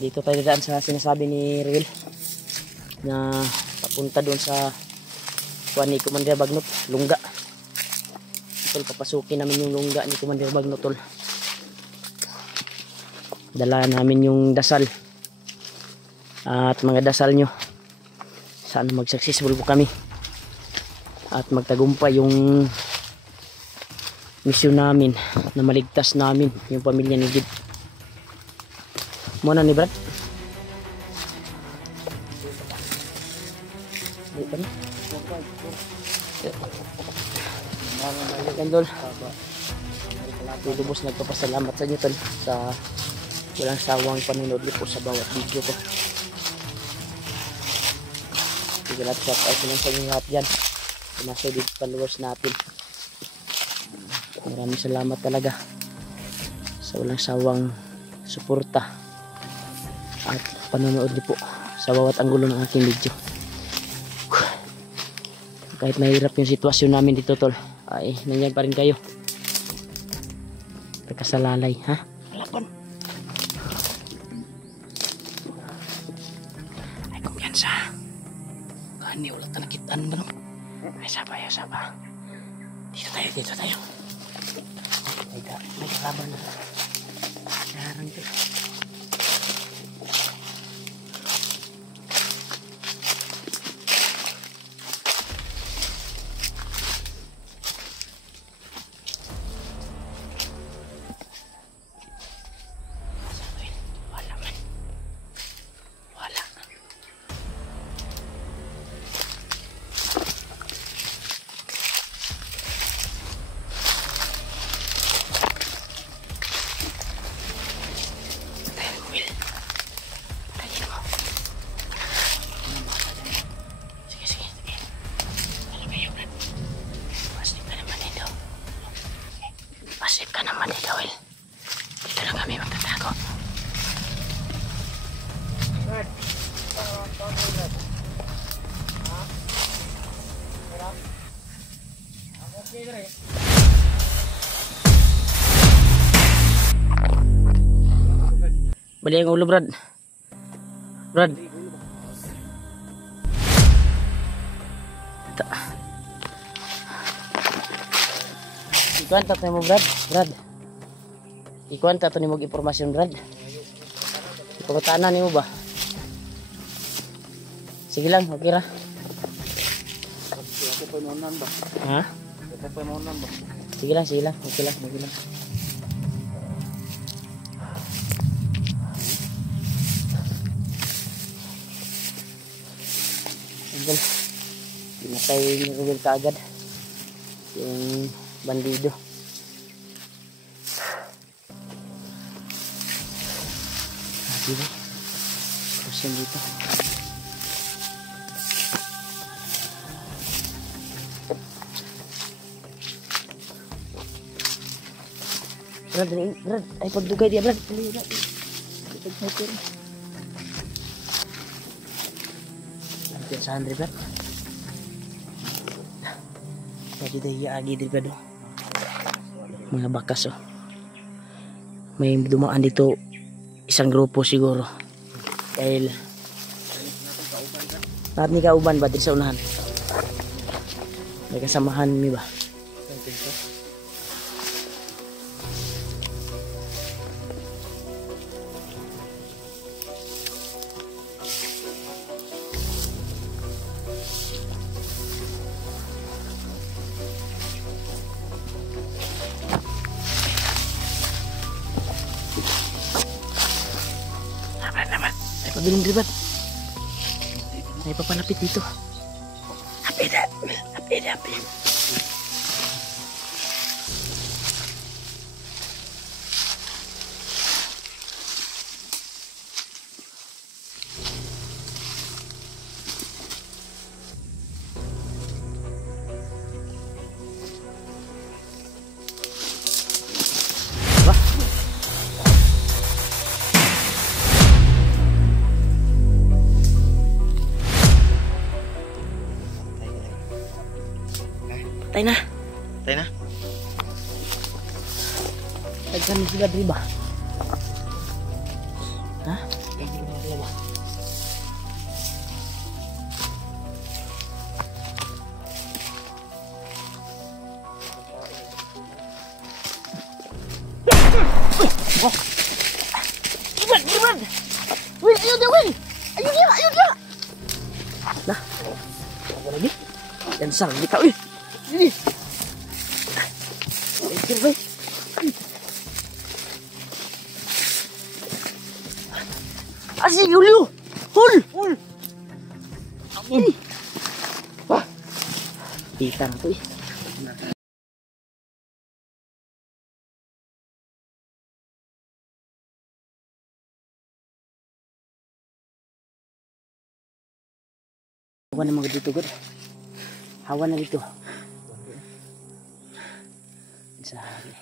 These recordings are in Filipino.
Dito tayo daan sa sinasabi ni Ruel na papunta doon sa kuwan ni Commander Bagnot, Lungga. Tol, papasukin namin yung Lungga ni Commander Bagnot, tol. Dala namin yung dasal at mga dasal nyo. Sana mag-successful po kami at magtagumpay yung misyon namin na maligtas namin yung pamilya ni Gid. Muna ni Brad. Tol, lubos nagpapasalamat sa inyo, tol, sa walang sawang panunod po sa bawat video ko. Sige lahat, shout out lang sa inyo lahat dyan, sa mga solid followers natin. Maraming salamat talaga sa walang sawang suporta at panonood niyo po sa bawat anggulo ng aking video. Kahit mahirap yung sitwasyon namin dito, tol, ay nandiyan pa rin kayo. Pagkasalalay, ha? Laban. Ay, kumpiyansa. Kani, wala talakitan ba, no? Ay, saba. Dito tayo. May kalaban na. Narang ito. Pasip ka naman ikaw, Will. Dito lang kami magtatago. Bali ang ulo, Brad. Ikuan tato mo, Brad. Ikuan tato ni mo impormasyon, Brad. Ipagkatanan ni mo ba? Sige lang, okay ra. Ha? Sige lang, okay lang. Pinatay ni Ruel kaagad yung bandido. Dito. Terus yang dito. Brad, ay pagdugay dia, Brad. Hampir sa 100, Brad. Jadi daya agi dito, Brad. Mga bakas, oh. May dumaan dito isang grupo siguro. Dahil lahat ni kauban ba din sa unahan? May kasamahan mi ba? Pabiling ribat. May papalapit dito. Hapit. Patay na. Tagsan sila, diba? Ha? Iwan! Will, ayun dia, Will! Ayun dia! Nah, apa lagi? Dan sang, kita, wih! Ini! Pikir, wih! Asik, Julio! Hul! Wah! Kita na to, eh. Hawa na mga dito, God. Hawa na dito. Sabi.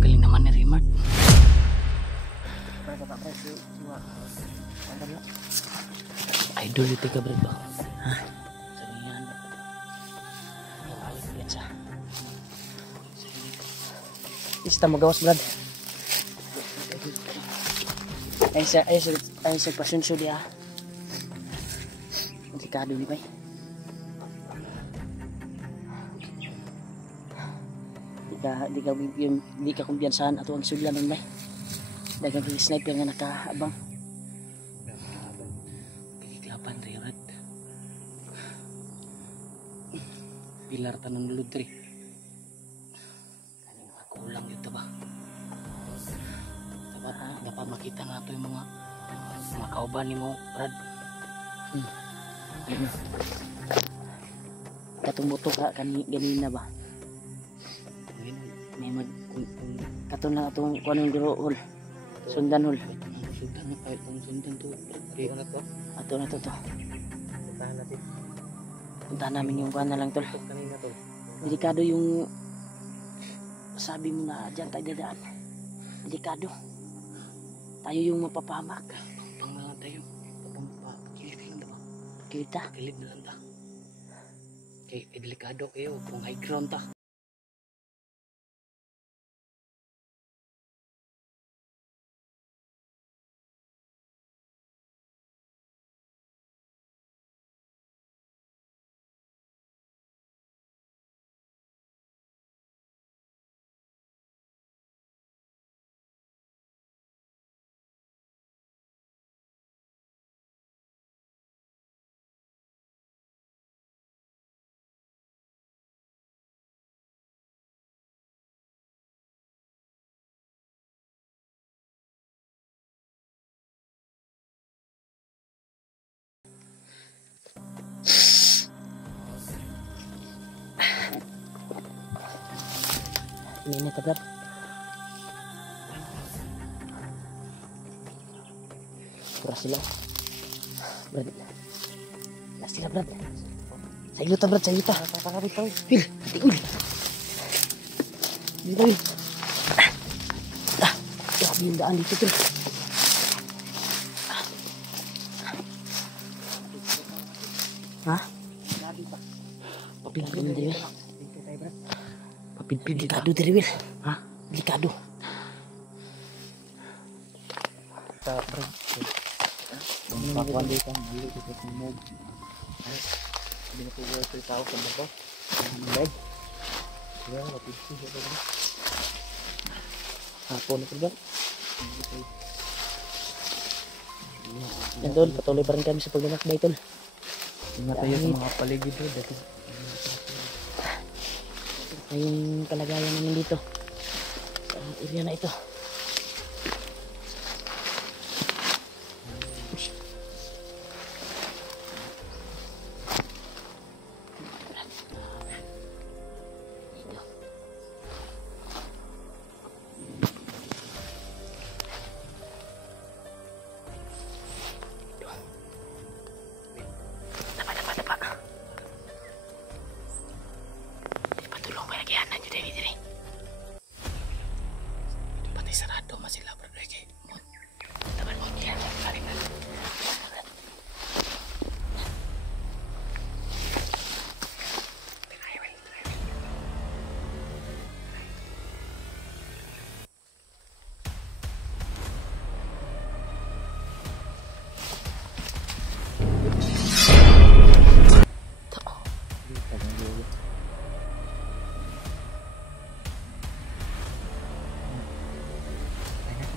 Galing naman ni Rimart. Idol itu ka, Brad, ba? Ha? Saringan. Alit biasa. Ista magawas, Brad. Ay sa pasunso dia. Delikado ni bay. Di ka kumpiyansahan ato ang sudlanon bay. Dagang sniper nga nakaabang. Kagiklapan rin. Pilar tanang lutri. Kaning makulang dito ba? Dapat makita nga ito yung mga kauban ni mo, Brad. Katumuto ka ganina ba? May katon lang atong kuanong guro hol. Sundan hol. Sundan na kahit ang sundan to. Ato na to. Puntahan natin. Puntahan namin yung kuan na lang tol. Delikado yung sabi mo na dyan tayo dadaan. Delikado. Tayo yung mapapahamak. Pang na lang tayo. Kilid na ba? Kilid na lang ta. Kay delikado kayo kung high ground ta. Ini ka, Brad. Pura sila. Brad. Last sila, Brad. Sa ilo ta, Brad. Sa ilo ta. Will. Tingul. Dito, Will. Grabe yung daan dito, Will. Ha? Papilagay mo din, Will. Delikado diri, Will. Ha? Delikado. Ta, bro. Pakuan dito ang bali dito sa mob. Hindi na po ito tao sa bato. Leg. Ya, lapit siya dito. Hapon ito ba? Yan tol, patuloy pa rin kami sa paglalakbay tol. Ingat tayo sa mga paligid dito. Yung kalagayan namin dito sa area na ito.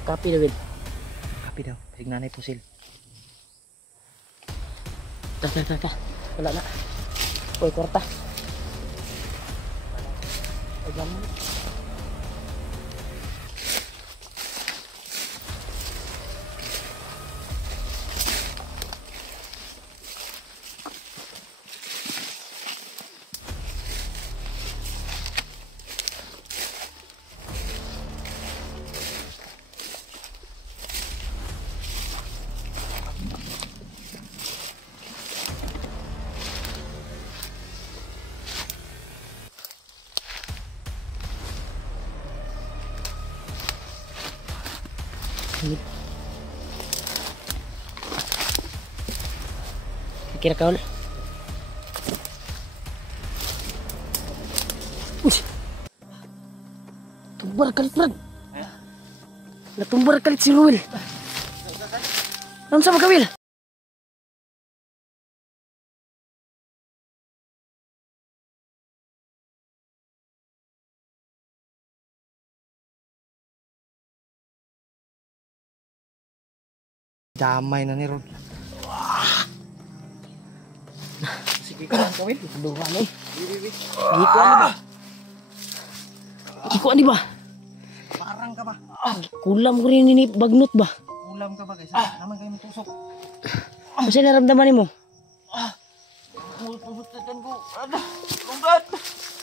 Kapi na, Will. Kapi daw. Sig nanay pusil. Ta. Wala na. Uy, kwarta. Ay, gaman. Kira kau. Tumbar kalit, Brad. Natumbar kalit si Ruel. Ano sama ka, Will? Damay na ni Rod. Sige ka lang kawin. Duha ni. Gikuan ni ba? Gikuan ni ba? Parang ka ba? Kulam ko rin ni bagnot ba? Kulam ka ba guys? Naman kayo matusok. Kasi naramdaman ni mo? Pumututan ko. Lunggat.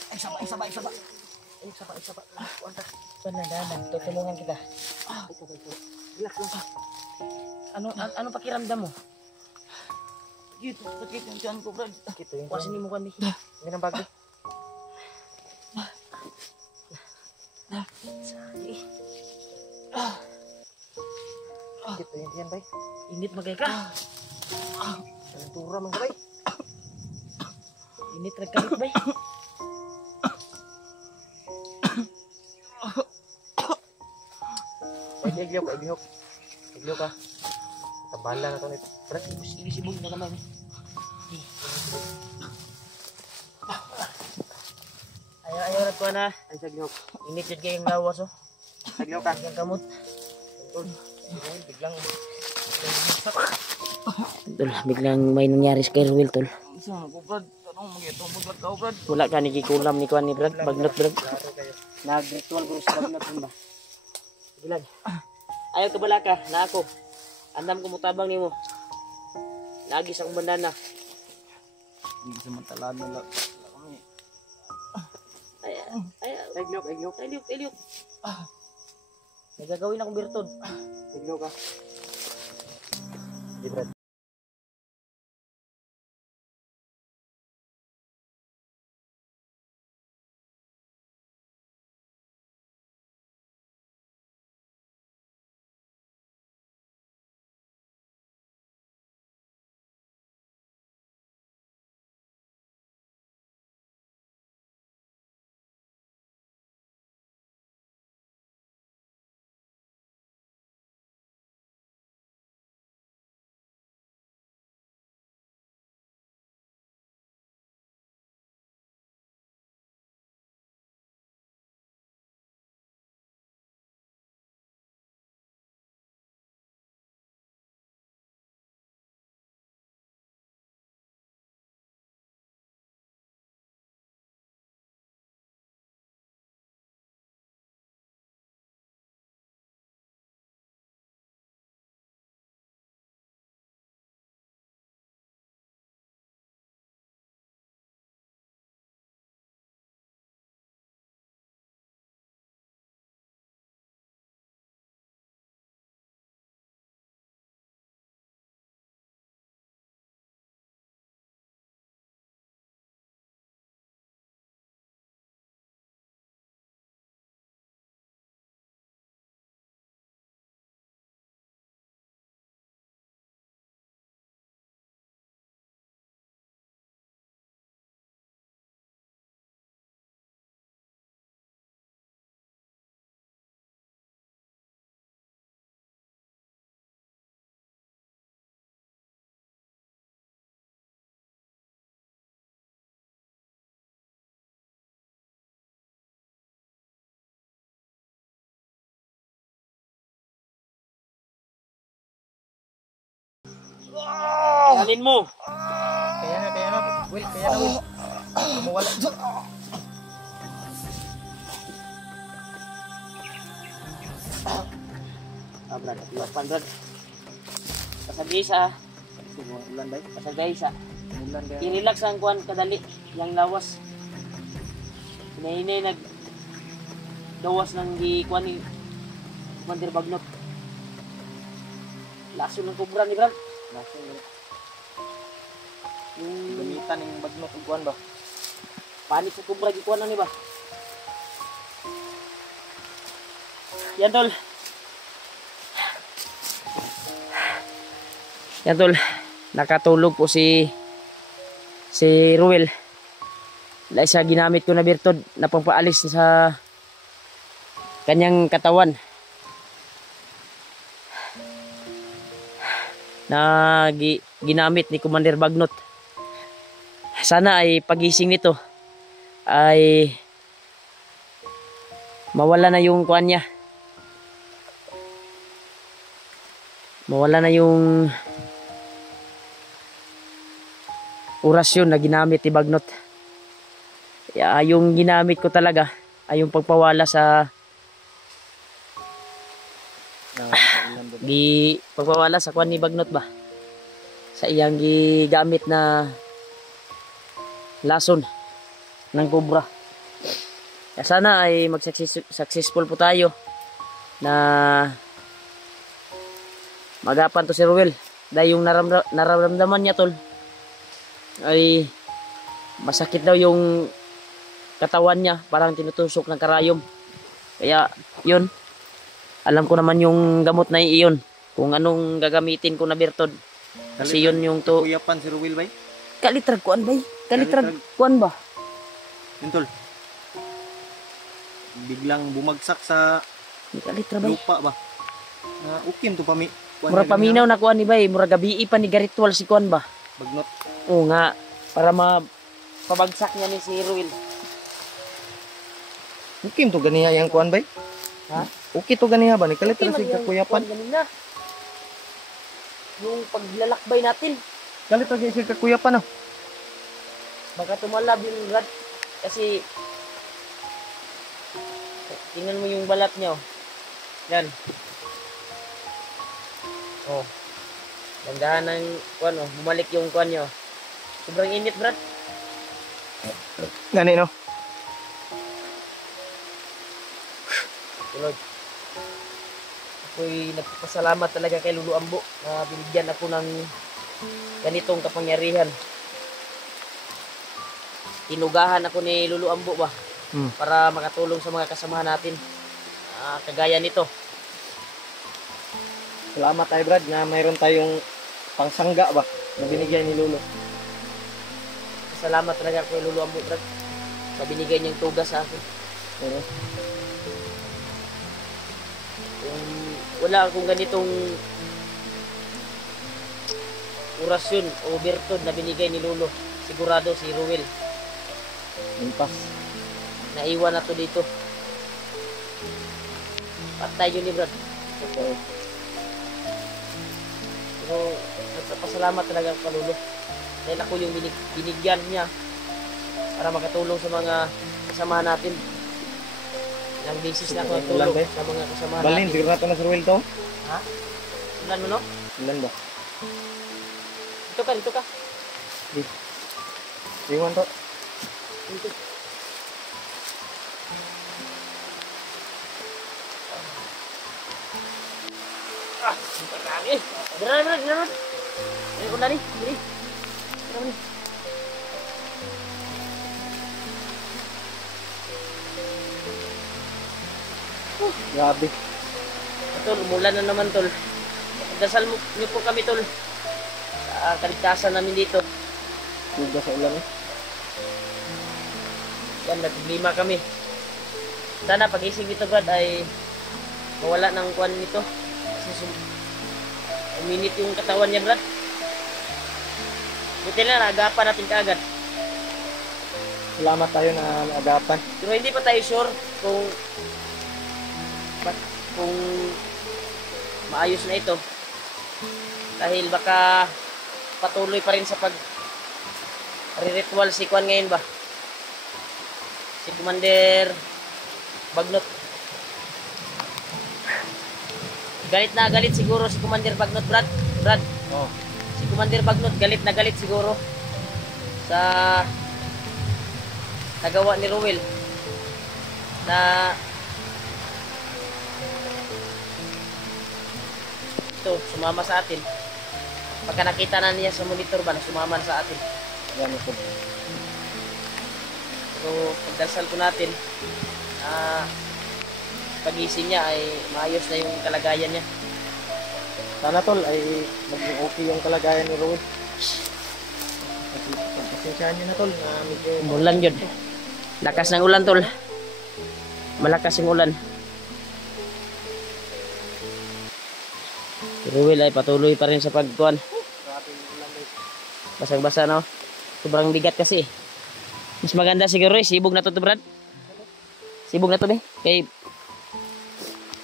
Ay, saba. Kuanta. Danan. Tutulungan kita. Relax lang. Ano pakiramdam mo? Gitu, sakit yung tiyan ko, Brad. Gitu yung kuwasin ni mo kan ni. Hindi nang bago. Sali. Gitu yung tiyan, bay. Init magay ka. Tura man ka, bay. Init nagkalit bay. Ay, iglio ka. Tabala na ito nito. Brad, Sige sibog na naman. Ayaw na tuwa na. ay, saglio. Init yun kayong lawas oh. Saglio ka. Ang kamot. Biglang. Tol, biglang may nangyari sa kay Ruel, tol. Saan ko, Brad? Anong mag-ito? Magbat ka, Brad? Wala ka nagikulam ni Kuan ni Brad. Bagnot, Brad. Klaro kayo. Nag-ritual guru sa bagnot yun ba? Sige lang. Ayaw ka bala ka, na ako. Andam ko mutabang ni mo. Lagi sa akong bandana. Hindi ko samantalaan na lang. Ilyok. Nagagawin akong birtod. Iglio ka. Di, Brad. Alin mo. Kaya na. Will, kaya na, Will. Mawala. Brad. Lapan, Brad. Pasagisa. Ulan ba? Pasagisa. Ulan ba? I-relax ang kuan kadali. Yang lawas. Hinahinay dawas ng di kuan ni Commander Bagnot. Laso ng kubra ni Brad. Laso nila. Yung Gamitan ng Bagnot ang kuwan ba? panik sa kubra gikuan na ni ba? Yan tol. Yan tol. Nakatulog po si Ruel. Dahil sa ginamit ko na birtod na pampaalis sa kanyang katawan. Na ginamit ni Commander Bagnot. Sana ay pagising nito ay mawala na yung kuan niya. Mawala na yung orasyon na ginamit ni Bagnot. Yung ginamit ko talaga ay yung pagpawala sa pagpawala sa kuan ni Bagnot ba, sa iyang gigamit na lason ng kubra. Sana ay successful po tayo na magapan to si Ruel, dahil yung nararamdaman niya tol ay masakit daw yung katawan niya, parang tinutusok ng karayom. Kaya yun, alam ko naman yung gamot na iyon, kung anong gagamitin ko na birtod. Kasi yun yung to. Kuyapan si Ruel ba? Kalitrag kuan ba? Kalitrag kuan ba? Yun tol. Biglang bumagsak sa Kalitrag ba? lupa ba? Ukim to pami. Mura paminaw na kuan ni bay, mura gabi pa ni garitwal si kuan ba? Bagnot. Oo nga, para pabagsak niya ni si Ruel. Ukim to ganiya yang kuan bay? Ha? Okay to ganiya ba? Nagkalitra si yung kakuyapan. kuwan ganina. Yung paglalakbay natin, Kalitra si kakuyapan ah. baka tumalab yung Brad. Kasi tingnan mo yung balat niya. Oh. Yan. Oh. Dandahan ng kuan, oh. Bumalik yung kuan niya. Oh. Sobrang init, Brad. Gani no? Lord, ako'y nagpapasalamat talaga kay Lulu Ambo na binigyan ako ng ganitong kapangyarihan. Tinugahan ako ni Lulu Ambo ba para makatulong sa mga kasamahan natin, kagaya nito. Salamat tayo Brad na mayroon tayong pangsangga ba na binigyan ni Lolo. Salamat talaga kay Lulu Ambo, Brad, sa binigay niyang tugas sa akin. Kung wala akong ganitong orasyon o birtud na binigay ni Lolo, sigurado si Ruel Impas. naiwan na to dito. Patay yun ni Brad. Okay. Pero nagpapasalamat talaga ako kay Lolo dahil ako yung binigyan niya para makatulong sa mga kasama natin. Ilang beses na ako natulong sa mga kasama Balin, natin. siguro na ito na si Ruel to. Ha? Ulan mo, no? Ilan ba? Dito ka. Iwan to. Dito. Super kami. Dira. Ini ulan nih, diri. Dira nih. Grabe. Tol, umulan na naman tol. Dasal niyo po kami tol sa kaligtasan namin dito. Tugas sa ulan eh. Yan, naglima kami. Sana pag-ising dito Brad ay mawala ng kuwan nito. Kasi uminit yung katawan niya Brad. Buti na naagapan natin kaagad. Salamat tayo na naagapan. Pero hindi pa tayo sure kung maayos na ito. Dahil baka patuloy pa rin sa pag ritual si Kwan ngayon ba? Si Commander Bagnot. Galit na galit siguro si Commander Bagnot, Brad. Oh. Si Commander Bagnot galit na galit siguro sa nagawa ni Ruel na ito, sumama sa atin. Pagka nakita na niya sa monitor ba na sumama na sa atin. Yan ito. Pero pagdasal po natin, pagising niya ay maayos na yung kalagayan niya. Sana tol ay maging okay yung kalagayan ni Roy. Pasensyahan niyo na tol na medyo Umulan yun. Lakas ng ulan, tol. Malakas yung ulan. Si Ruel ay patuloy pa rin sa pagkuhan. grabe yung ulan guys. Basang-basa, no? Sobrang bigat kasi. Mas maganda siguro eh. Sibog na to, Brad. Sibog na to, be. Kay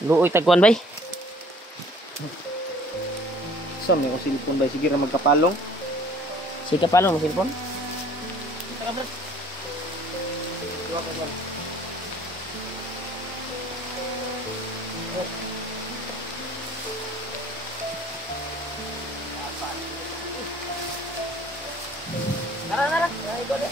luoy tagkuhan, bay. So, may usilipon ba? Sige na magkapalong. Si kapalong mo, silpon. Tara, Brad. Tara. Ay, ikaw na.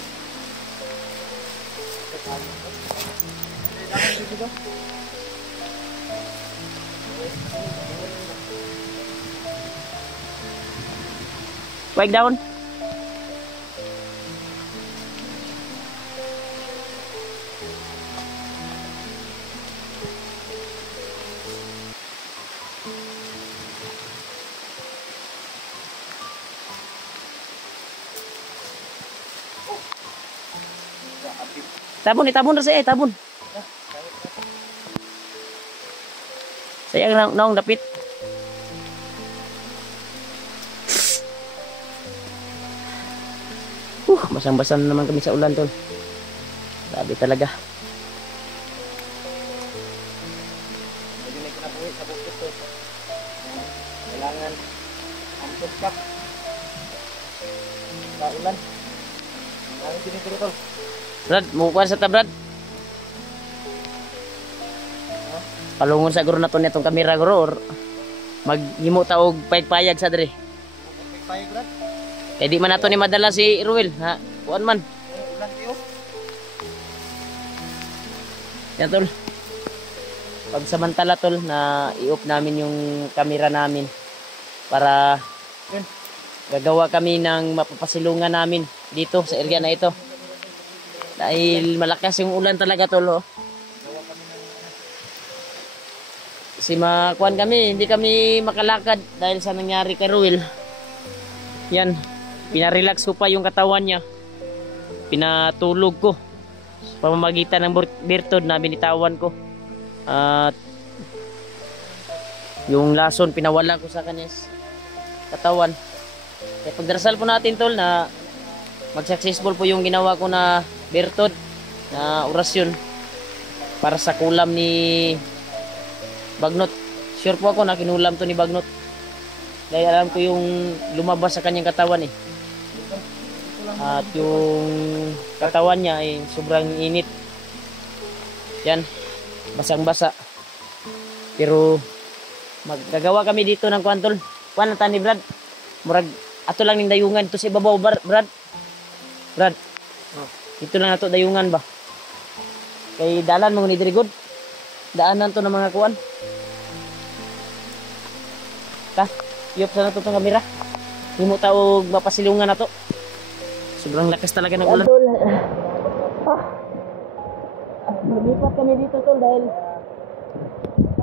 Wake down. Tabon na siya, tabon. Sayang naong dapit. Basang-basa na naman kami sa ulan, tol. Sabi talaga. Medyo may kinabuhi sa bukit to. Kailangan ampot ka. Sa ulan. Kailangan tinituro tol. Brad, mukuha sa ta, Brad. Palungon sa guro na to nitong kamera, guro. Or maghimo ta og payag-payag sa dre. Payag brad. Kaya di man nato ni madala si Ruel, ha? Kuan man. Ulan kayo. Yan, tol. Pagsamantala, tol, na i-off namin yung kamera namin para gagawa kami ng mapapasilungan namin dito sa area na ito. Dahil malakas yung ulan talaga, tol. Oh. Kasi makuan kami, hindi kami makalakad dahil sa nangyari kay Ruel. Yan, pinarelax ko pa yung katawan niya. Pinatulog ko sa pamamagitan ng Bertod na binitawan ko. At yung lason pinawala ko sa kanyang katawan. Kaya pagdarasal po natin, tol, na mag-successful po yung ginawa ko na Bertod na orasyon para sa kulam ni Bagnot. Sure po ako na kinulam to ni Bagnot. Dahil alam ko yung lumabas sa kanyang katawan eh. At yung katawan niya ay sobrang init. Yan. Basang-basa. Pero maggagawa kami dito ng kwantol. Kuan na ni Brad. Murag ato lang ning dayungan to sa ibabaw, Brad. Brad. Dito lang nato dayungan ba. Kay dalan mo ni diri good. Daanan to ng mga kuan. Ta, iyop sa nato tong kamera. Himo ta og mapasilungan nato. Sobrang lakas talaga ng ulan. Lumipat kami dito, tol, dahil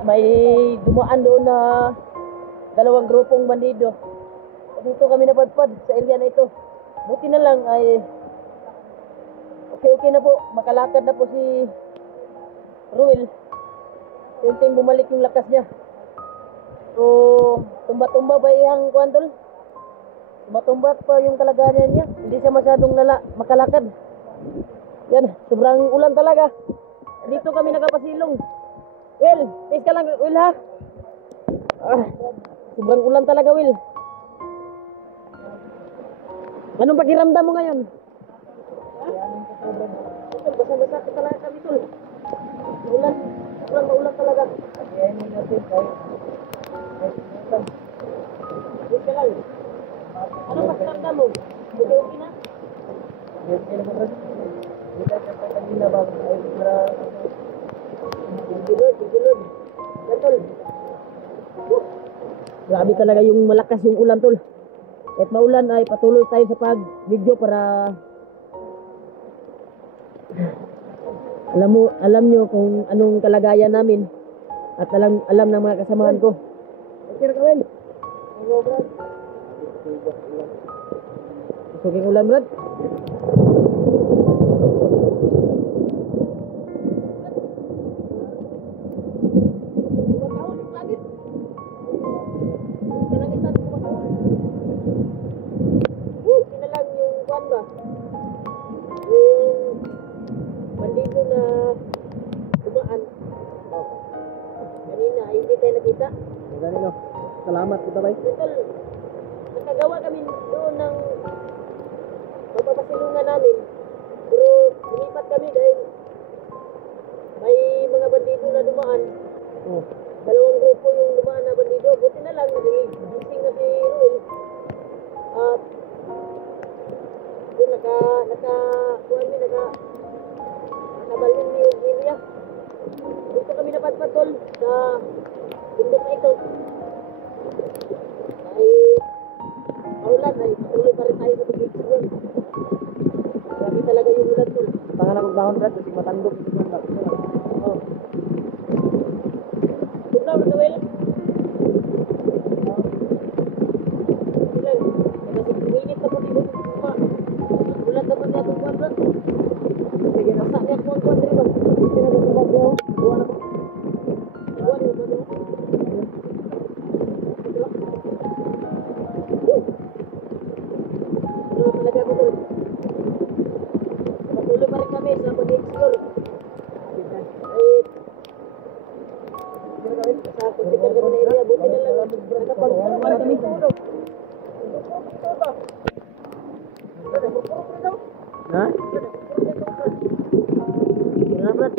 may dumaan doon na dalawang grupong bandido. Dito kami napadpad sa area na ito. Buti na lang ay okay na po. Makalakad na po si Ruel. Unting bumalik yung lakas niya. So, tumba-tumba ba iyang kuwantol? Tumba-tumba pa yung kalagayan niya. Hindi siya masyadong makalakad. Yan, sobrang ulan talaga. Dito kami nakapasilong. Will, please ka lang, Will, ha? Sobrang ulan talaga, Will. Anong pakiramdam mo ngayon? Basa-basa ka talaga kami tol. Maulan. Sobrang maulan talaga. Wait ka lang. Anong pakiramdam mo? Okay na? Okay na ba? Thank you Lord. Yan tol. Grabe talaga yung malakas yung ulan tol. Kahit maulan ay patuloy tayo sa pag-video para alam nyo kung anong kalagayan namin at alam ng mga kasamahan ko. Okay na kawin. Suking ulan Brad. Bandito na dumaan. Kanina, hindi tayo nakita. Ganun no. Salamat po tabay. Betul, nakagawa kami doon ng mapapasilungan namin. Pero lumipat kami dahil may mga bandito na dumaan. Oh. Dalawang grupo yung dumaan na bandito. Buti na lang, nagising na si Ruel. At doon nakabalmin ni yung area. Dito kami napadpatol sa bundok na ito. Ay maulan ay patuloy pa rin tayo sa pag-explore. Grabe talaga yung ulan tol. Tangan akong bahon Brad, kasi matandok. Oh. Tugnaw na Noel. Ilan? Kasi kuminit na po dito sa kuma. Ulan na po niya itong kwarta. Sige na. Saan niya kung ang kwarta ba? Pinagkakabag yun. Buwan ako. Buwan mo ba doon? Talaga ko tol. Patuloy pa rin kami sa pag-explore. Ay, sa pagsikan kami na area, buti na lang nakapag-purman kami tulo. Ha? Gila Brad.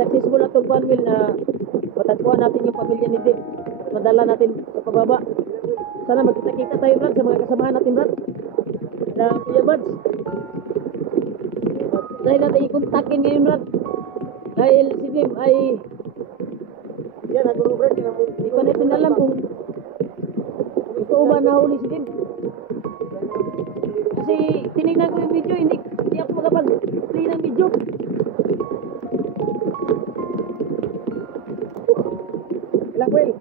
successful na itong panwil na matagpuan natin yung pamilya ni Dave. Madala natin sa pababa. Sana magkita-kita tayo, Brad, sa mga kasamahan natin, Brad. Na Kuya Buds. Dahil natin i-contactin ngayon, Brad. Dahil si Dave ay... Yan, nagulong Brad. Hindi ko natin alam kung gusto ba nahuli si Dave. Kasi tinignan ko yung video, hindi ako makapag-play ng video. Ilang Will?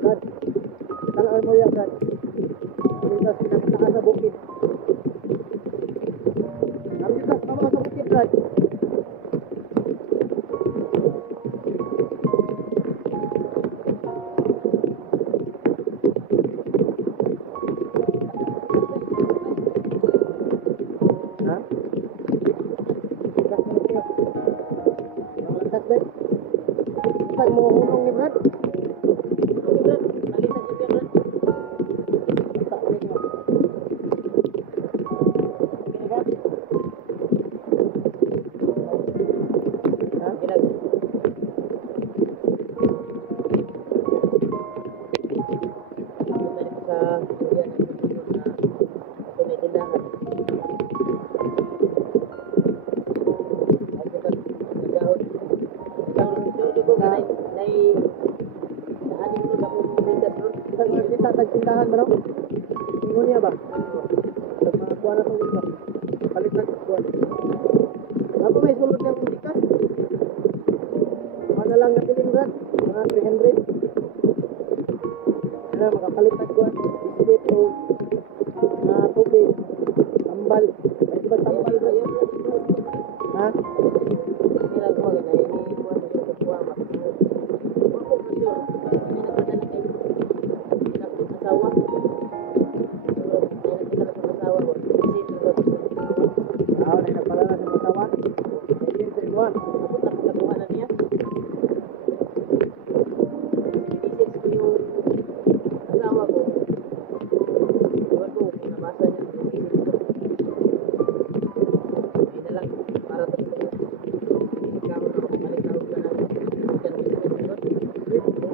Brad, talaan mo yan, Brad. Pagkitas, pinakataas sa bukid. Pagkitas, tama sa bukid, Brad. Ha? Pagkitas mo siya. Pagkitas, Brad. Pagkitas mo hulong ni Brad. Okay, Brad. Nalitan ko siya, Brad. Kita tagtindahan ba no? Ingon niya ba? Sa mga kuha na itong iba. Palit na kuha. Ako may sulod niyang musikas. Ano lang napiling, Brad? Mga 300. Ano, makapalit na kuha. Biscuit o na tubig. Tambal. May ba tambal, Brad? Ha? Ay, nagpala na sa masawa. Ay, sa inuan.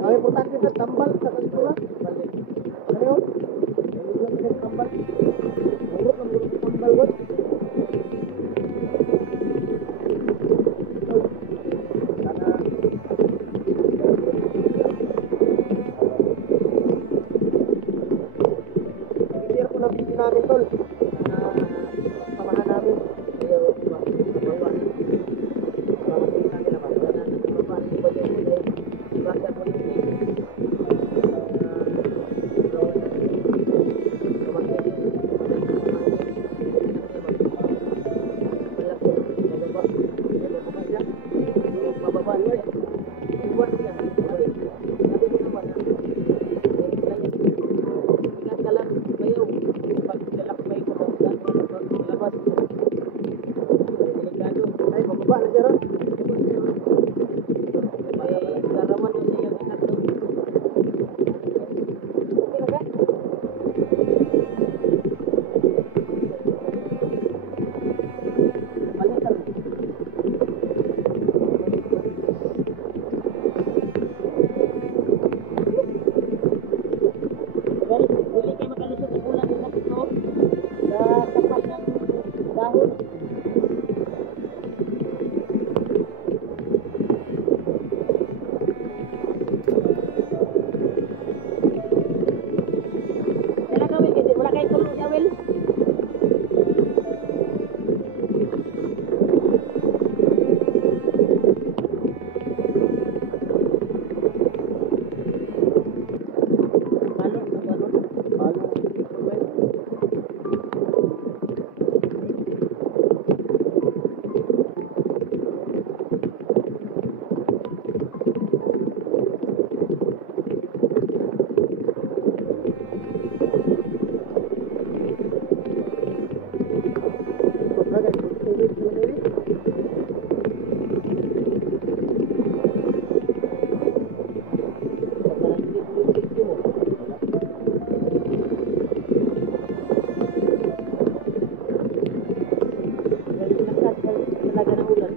Ang importante na tambal sa kalsura. Ano yun? Ang importante tambal. Murot ng murot ng tambal, what? Sana i-share ko na video namin, tol. Pamahan namin. Ay, bababa na siya ron.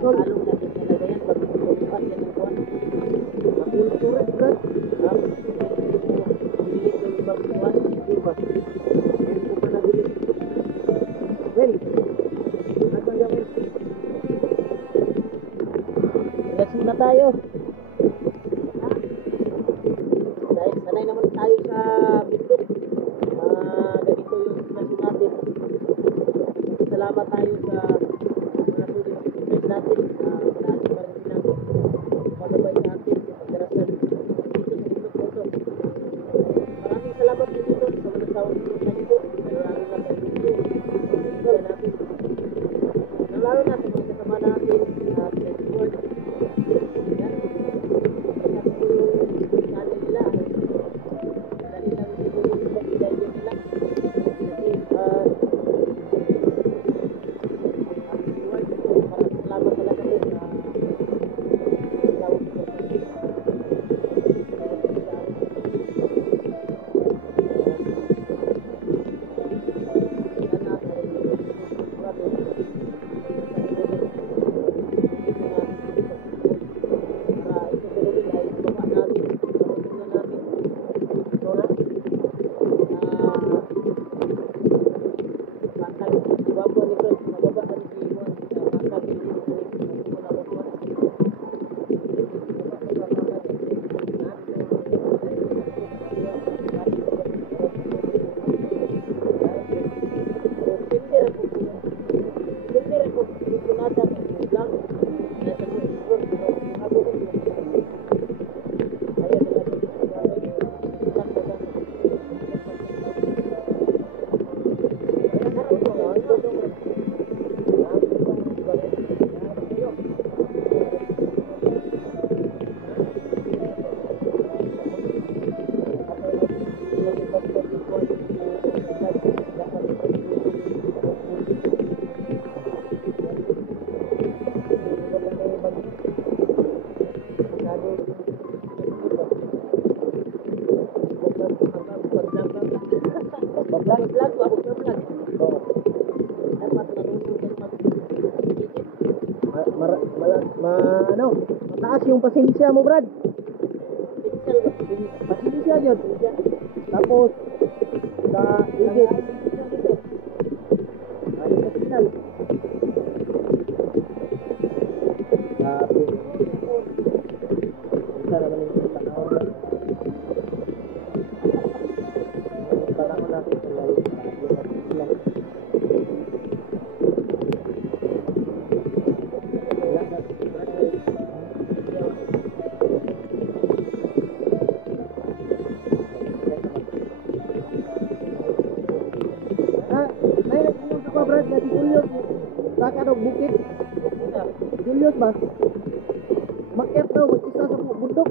tol. Halong natin talaga yan pag lumipad yan ang kuwan. Makulturat, Brad. Bilit yung ibang kuwan. Di ba? Ngayon ko pa nabili. Well, nasa niya, well. Relax muna tayo. Sanay naman tayo sa bundok. Ganito yung sitwasyon natin. Salamat tayo sa mga sulit natin. Marami pa rin silang pagabay sa atin sa pagdarasal dito sa bundok na ito. Maraming salamat din dito sa mga tawag sa inyo. Lalo na sa video. Lalo natin. Lalo na sa mga kasama natin. Network. Yan. Channel nila. Dali lang siguro sa video nila. Salamat talaga din sa tawag ko sa mataas yung pasensya mo, Brad. Pasensya yun. Tapos, sa igit. Ay, sa signal. Sabi. Isa naman yung panahon. Parang natin sa layo. Bukit Julius ba? Maket daw, mag-isa sa bundok.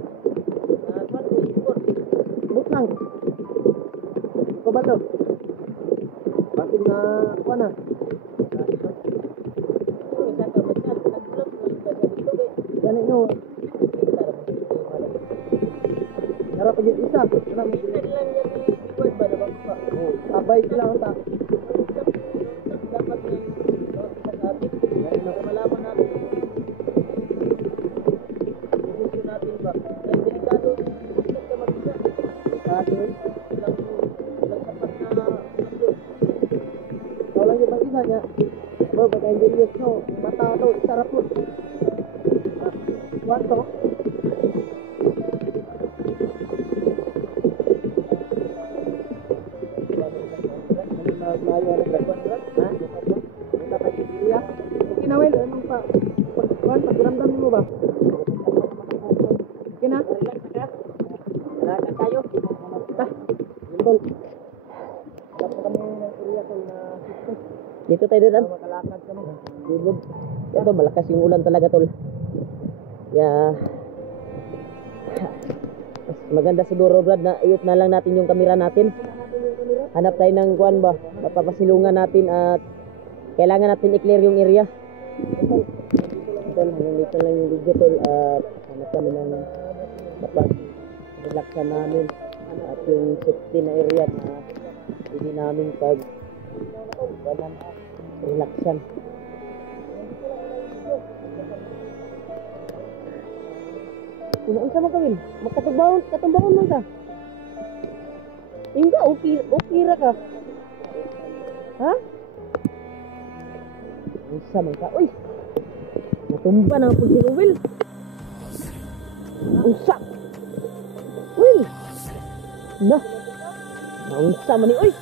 Buklang. Ito ba to? Batin na, kuha na. Ganit nyo. Harap pa dyan isa. Tabay sila ang ta. Malaman natin desisyon natin ba dahil delikado huwag ka mag-isa ilang sapat na ikaw lang yung mag-isa niya bro, pagka-injurious no mata ito, sarap po kwanto malayo ang nagkakwan ha? Napag-iiya Kinawel, anong pa? Pagramdam mo ba? Kina? relax ka relax tayo Limbol. Dapat kami ng area ko na system. dito tayo doon Makalakad kami. ito malakas yung ulan talaga tol mas maganda siguro Brad na iup na lang natin yung kamera natin hanap tayo ng kuan ba mapapasilungan natin at kailangan natin i-clear yung area tol hanggang dito lang yung video tol at hanap kami ng mapag-relaxan namin at yung safety na area na hindi namin relaxan Unsa man kawin? Makatumbahon man ka. Ingga okay ra ka. Ha? Unsa man ka? Uy. Natumba na pud si Will. Unsa? Will. Nah. Unsa man ni uy?